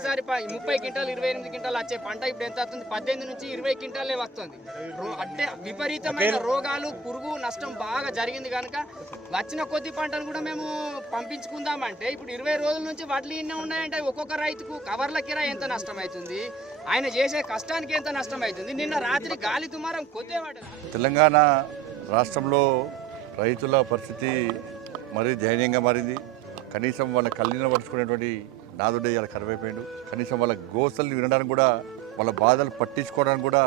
ప్రతిసారి 30 quintal 28 quintal వచ్చే పంట ఇప్పుడు ఎంత వస్తుంది? 18 నుంచి 20 క్వింటాలే వస్తుంది. అంటే విపరీతమైన రోగాలు, పురుగు నష్టం బాగా జరిగింది కనుక వచ్చిన కొద్ది పంటను కూడా మేము పంపించుకుందామంటే ఇప్పుడు 20 రోజుల నుంచి వడ్లు ఇన్నే ఉన్నాయంటే ఒక్కొక్క రైతుకు కవర్ల కిరాయి ఎంత నష్టం అవుతుంది, ఆయన చేసే కష్టానికి ఎంత నష్టం అవుతుంది. నిన్న రాత్రి గాలి దుమారం కొద్దివాడ. తెలంగాణ రాష్ట్రంలో రైతుల పరిస్థితి మరీ దయనీయంగా మారింది. కనీసం వాళ్ళ కళ్ళీన పడుచుకునేటువంటి నాదుడే ఇలా కరువైపోయాడు. కనీసం వాళ్ళ గోసల్ని వినడానికి కూడా, వాళ్ళ బాధలు పట్టించుకోవడానికి కూడా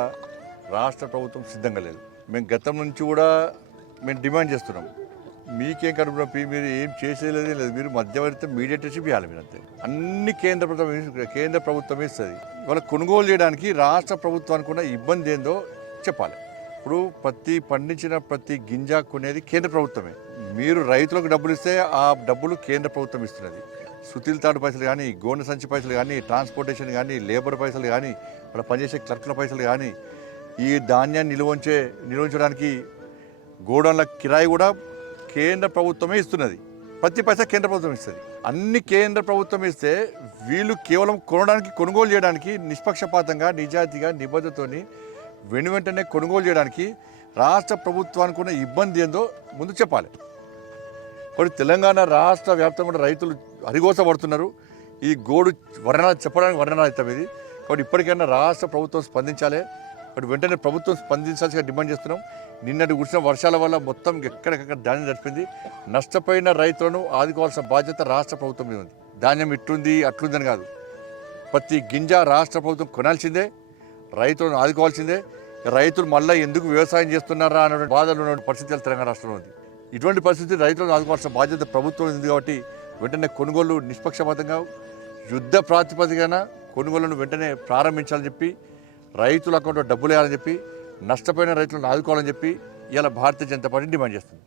రాష్ట్ర ప్రభుత్వం సిద్ధంగా లేదు. మేము గతం నుంచి కూడా మేము డిమాండ్ చేస్తున్నాం, మీకేం కడుపు నొప్పి, మీరు ఏం చేసేదే లేదు, మీరు మధ్యవర్తి మీడియేటర్షిప్ ఇవ్వాలి. మీరు అంతే, అన్ని కేంద్ర ప్రభుత్వం ఇస్తుంది. వాళ్ళ కొనుగోలు చేయడానికి రాష్ట్ర ప్రభుత్వానికి ఉన్న ఇబ్బంది ఏందో చెప్పాలి. ఇప్పుడు పండించిన ప్రతి గింజ కొనేది కేంద్ర ప్రభుత్వమే. మీరు రైతులకు డబ్బులు ఇస్తే ఆ డబ్బులు కేంద్ర ప్రభుత్వం ఇస్తున్నది. సుతీల్ తాడు పైసలు కానీ, గోనె సంచి పైసలు కానీ, ట్రాన్స్పోర్టేషన్ కానీ, లేబర్ పైసలు కానీ, అక్కడ పనిచేసే క్లర్కుల పైసలు కానీ, ఈ ధాన్యాన్ని నిల్వంచడానికి గోడౌన్ల కిరాయి కూడా కేంద్ర ప్రభుత్వమే ఇస్తున్నది. ప్రతి పైసా కేంద్ర ప్రభుత్వం ఇస్తుంది. అన్ని కేంద్ర ప్రభుత్వం ఇస్తే వీళ్ళు కేవలం కొనుగోలు చేయడానికి నిష్పక్షపాతంగా, నిజాయితీగా, నిబద్ధతతోని వెంటనే కొనుగోలు చేయడానికి రాష్ట్ర ప్రభుత్వానికి ఉన్న ఇబ్బంది ఏందో ముందు చెప్పాలి. ఇప్పుడు తెలంగాణ రాష్ట్ర వ్యాప్తంగా కూడా రైతులు హరిగోసపడుతున్నారు. ఈ గోడు చెప్పడానికి వర్ణన అవుతాం ఇది. కాబట్టి ఇప్పటికైనా రాష్ట్ర ప్రభుత్వం స్పందించాలి. కాబట్టి వెంటనే ప్రభుత్వం స్పందించాల్సిగా డిమాండ్ చేస్తున్నాం. నిన్నటి కురిసిన వర్షాల వల్ల మొత్తం ఎక్కడికక్కడ ధాన్యం తడిపింది. నష్టపోయిన రైతులను ఆదుకోవాల్సిన బాధ్యత రాష్ట్ర ప్రభుత్వం మీద ఉంది. ధాన్యం ఇట్లుంది అట్లుందని కాదు, ప్రతి గింజ రాష్ట్ర ప్రభుత్వం కొనాల్సిందే, రైతులను ఆదుకోవాల్సిందే. రైతులు మళ్ళీ ఎందుకు వ్యవసాయం చేస్తున్నారా అనే బాధలు ఉన్న పరిస్థితులు తెలంగాణ రాష్ట్రంలో ఉంది. ఇటువంటి పరిస్థితి రైతులను ఆదుకోవాల్సిన బాధ్యత ప్రభుత్వం ఉంది. కాబట్టి వెంటనే కొనుగోలు నిష్పక్షపాతంగా యుద్ధ ప్రాతిపదికన కొనుగోళ్లను వెంటనే ప్రారంభించాలని చెప్పి, రైతుల అకౌంట్లో డబ్బులు వేయాలని చెప్పి, నష్టపోయిన రైతులను ఆదుకోవాలని చెప్పి ఇలా భారతీయ జనతా పార్టీ డిమాండ్ చేస్తుంది.